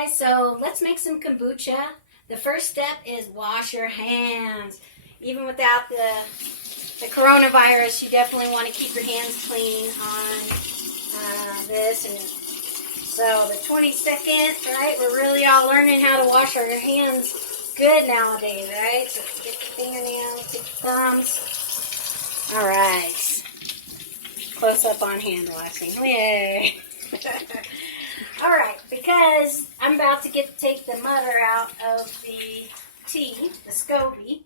guys, so let's make some kombucha. The first step is wash your hands. Even without the coronavirus, you definitely want to keep your hands clean on this. And so the 22nd, right, we're really all learning how to wash our hands good nowadays, right? So get the fingernails, get the thumbs. All right. Close up on hand washing. Yay. All right, because I'm about to take the mother out of the tea, the SCOBY.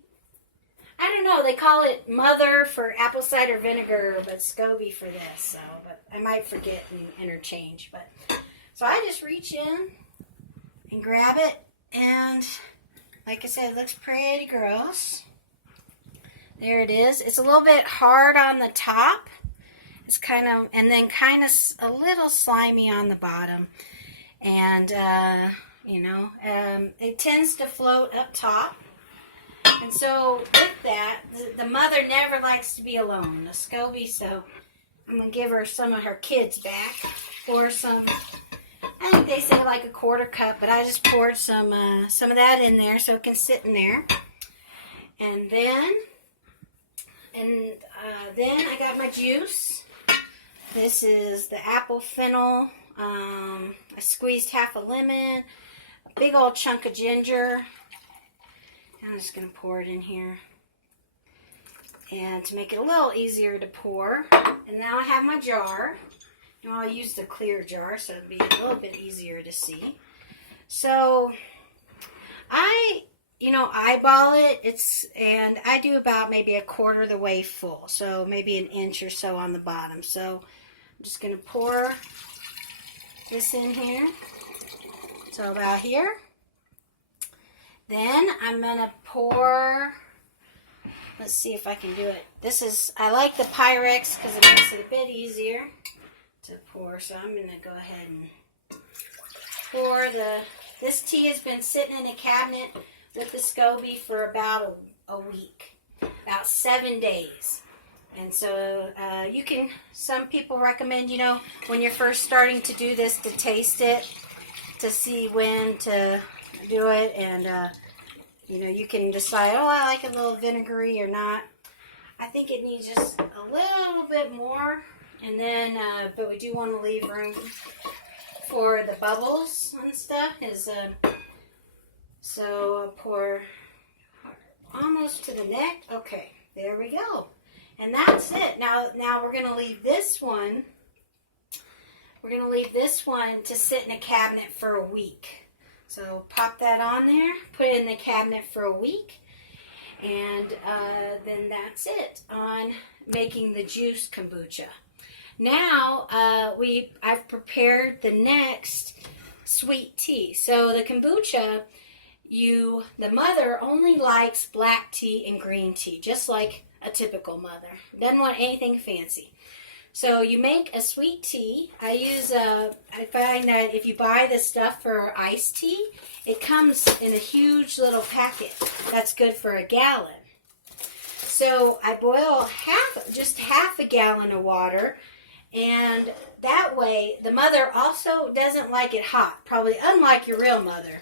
I don't know, they call it mother for apple cider vinegar, but SCOBY for this. So, but I might forget and interchange. So I just reach in and grab it, and like I said, it looks pretty gross. There it is. It's a little bit hard on the top. It's kind of, and then kind of a little slimy on the bottom. And, it tends to float up top. And so with that, the mother never likes to be alone, the SCOBY, so I'm going to give her some of her kids back. Pour some, I think they say like a quarter cup, but I just poured some of that in there so it can sit in there. And then I got my juice. This is the apple fennel. I squeezed half a lemon, a big old chunk of ginger. I'm just going to pour it in here. And to make it a little easier to pour. And now I have my jar. And I'll use the clear jar so it'll be a little bit easier to see. So I eyeball it. And I do about maybe a quarter of the way full. So maybe an inch or so on the bottom. So I'm just going to pour this in here. So about here. Then I'm going to pour, let's see if I can do it. I like the Pyrex because it makes it a bit easier to pour. So I'm going to go ahead and pour this tea has been sitting in a cabinet with the SCOBY for about a week, about 7 days. And so some people recommend, when you're first starting to do this, to taste it, to see when to do it. And, you can decide, I like it a little vinegary or not. I think it needs just a little bit more. And then, but we do want to leave room for the bubbles and stuff. So I'll pour almost to the neck. Okay, there we go. And that's it. Now we're going to leave this one. We're going to leave this one to sit in a cabinet for a week. So pop that on there, put it in the cabinet for a week, and then that's it on making the juice kombucha. Now I've prepared the next sweet tea. So the kombucha, the mother only likes black tea and green tea, just like a typical mother. Doesn't want anything fancy. So you make a sweet tea. I find that if you buy the stuff for iced tea, it comes in a huge little packet. That's good for a gallon. So I boil just half a gallon of water, and that way the mother also doesn't like it hot, probably unlike your real mother.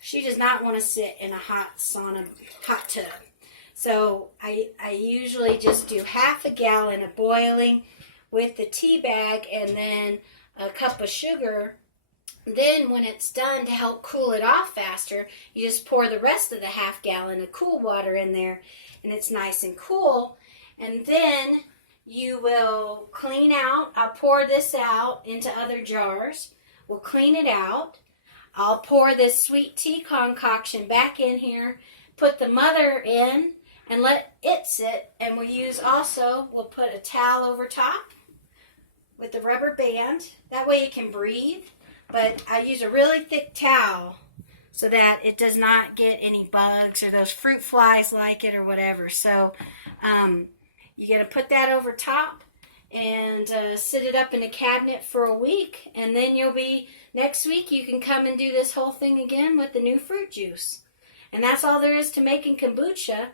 She does not want to sit in a hot sauna, hot tub. So I usually just do half a gallon of boiling with the tea bag and then a cup of sugar. Then when it's done, to help cool it off faster, you just pour the rest of the half gallon of cool water in there, and it's nice and cool. And then you will clean out. I'll pour this out into other jars. We'll clean it out. I'll pour this sweet tea concoction back in here, put the mother in, and let it sit. And we'll put a towel over top with the rubber band. That way it can breathe. But I use a really thick towel so that it does not get any bugs or those fruit flies like it or whatever. So you got to put that over top and sit it up in a cabinet for a week. And then next week you can come and do this whole thing again with the new fruit juice. And that's all there is to making kombucha.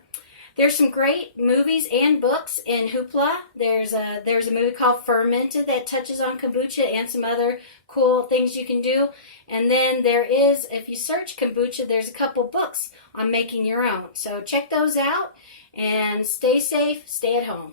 There's some great movies and books in Hoopla. There's a movie called Fermented that touches on kombucha and some other cool things you can do. And then there is, if you search kombucha, there's a couple books on making your own. So check those out and stay safe, stay at home.